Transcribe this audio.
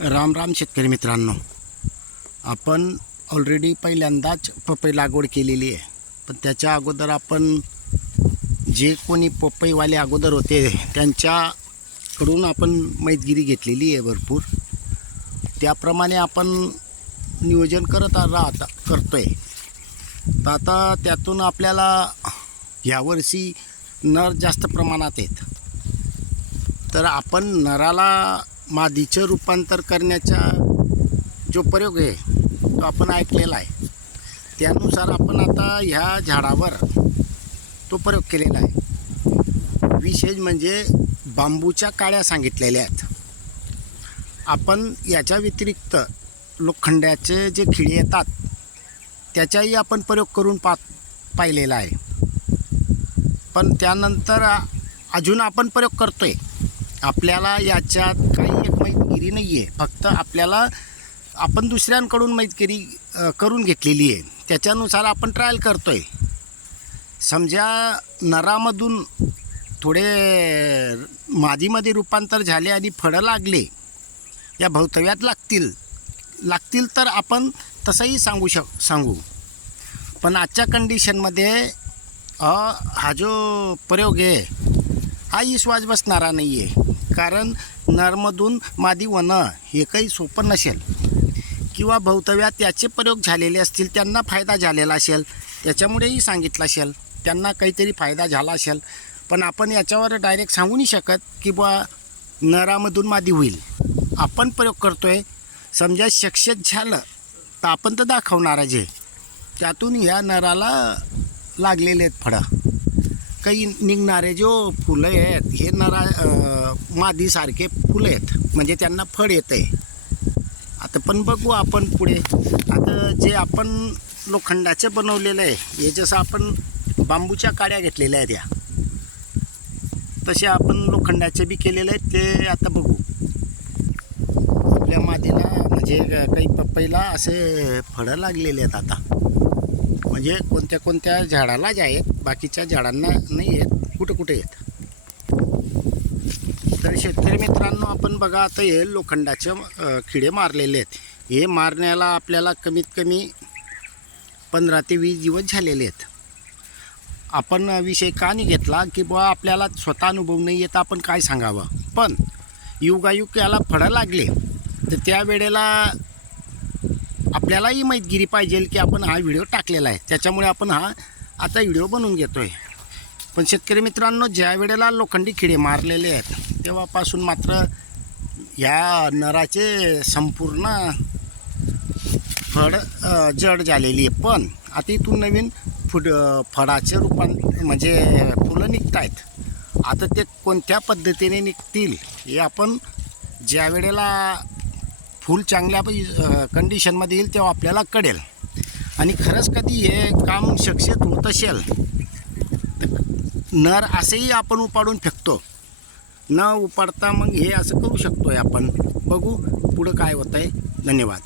राम राम शेतकरी मित्रांनो. आपण ऑलरेडी पहिल्यांदाच पपई लागवड केलेली आहे. पण त्याच्या अगोदर आपण जे कोणी पपईवाले अगोदर होते त्यांच्याकडून आपण मैदगिरी घेतलेली आहे भरपूर. त्याप्रमाणे आपण नियोजन करत राहत करतो आहे तर आता त्यातून आपल्याला यावर्षी नर जास्त प्रमाणात आहेत. तर आपण नराला मादीचं रूपांतर करण्याचा जो प्रयोग आहे तो आपण ऐकलेला आहे. त्यानुसार आपण आता ह्या झाडावर तो प्रयोग केलेला आहे. विशेष म्हणजे बांबूच्या काळ्या सांगितलेल्या आहेत. आपण याच्या व्यतिरिक्त लोखंडाचे जे खिळे येतात त्याचाही आपण प्रयोग करून पा पाहिलेला आहे. पण त्यानंतर अजून आपण प्रयोग करतो आहे आपल्याला याच्यात काही नाही आहे फक्त आपल्याला आपण दुसऱ्यांकडून मैतगिरी करून घेतलेली आहे. त्याच्यानुसार आपण ट्रायल करतो आहे समजा नरामधून थोडे मादीमध्ये रूपांतर झाले आणि फळं लागले या भवतव्यात लागतील. लागतील तर आपण तसंही सांगू शक सांगू. पण आजच्या कंडिशनमध्ये हा जो प्रयोग आहे हा श्वास बसणारा नाही आहे कारण नरमधून मादी वनं हे काही सोपं नसेल. किंवा भवतव्यात त्याचे प्रयोग झालेले असतील त्यांना फायदा झालेला असेल त्याच्यामुळेही सांगितलं असेल त्यांना काहीतरी फायदा झाला असेल. पण आपण याच्यावर डायरेक्ट सांगू नाही शकत की बा नरामधून मादी होईल. आपण प्रयोग करतो आहे समजा सक्सेस झालं तर आपण तर दाखवणार जे त्यातून ह्या नराला लागलेले आहेत फळं. काही निघणारे जो फुलं आहेत हे नरा मादीसारखे फुलं आहेत. म्हणजे त्यांना फळ येतं आहे आता पण बघू आपण पुढे. आता जे आपण लोखंडाचे बनवलेलं आहे हे जसं आपण बांबूच्या काड्या घेतलेल्या आहेत या तसे आपण लोखंडाचे बी केलेले आहेत ते आता बघू. आपल्या मादीला म्हणजे काही पपईला असे फळं लागलेले आहेत आता. म्हणजे कोणत्या कोणत्या झाडाला ज्या आहेत बाकीच्या झाडांना नाही आहेत कुठं कुठे आहेत? तर शेतकरी मित्रांनो आपण बघा आता हे लोखंडाचे किडे मारलेले आहेत. हे मारण्याला आपल्याला कमीत कमी पंधरा ते वीस दिवस झालेले आहेत. आपण विषय का नाही घेतला की बुवा आपल्याला स्वतः अनुभव नाही येत आपण काय सांगावं? पण युगायुग याला फळं लागले. तर त्यावेळेला आपल्यालाही माहितगिरी पाहिजे की आपण हा व्हिडिओ टाकलेला आहे. त्याच्यामुळे आपण हा आता व्हिडिओ बनवून घेतो आहे पण शेतकरी मित्रांनो ज्या वेळेला लोखंडी खिडे मारलेले आहेत तेव्हापासून मात्र या नराचे संपूर्ण फळ जड झालेली आहे. पण आता इथून नवीन फुड फळाचे रूपां म्हणजे फुलं निघत आहेत आता ते कोणत्या पद्धतीने निघतील हे आपण ज्या वेळेला फूल चांगल्या कंडिशनमध्ये येईल तेव्हा आपल्याला कळेल. आणि खरंच कधी हे काम सक्सेस होत असेल तर नर असेही आपण उपाडून फेकतो. न उपाडता मग हे असं करू शकतो आहे आपण. बघू पुढं काय होतं आहे धन्यवाद.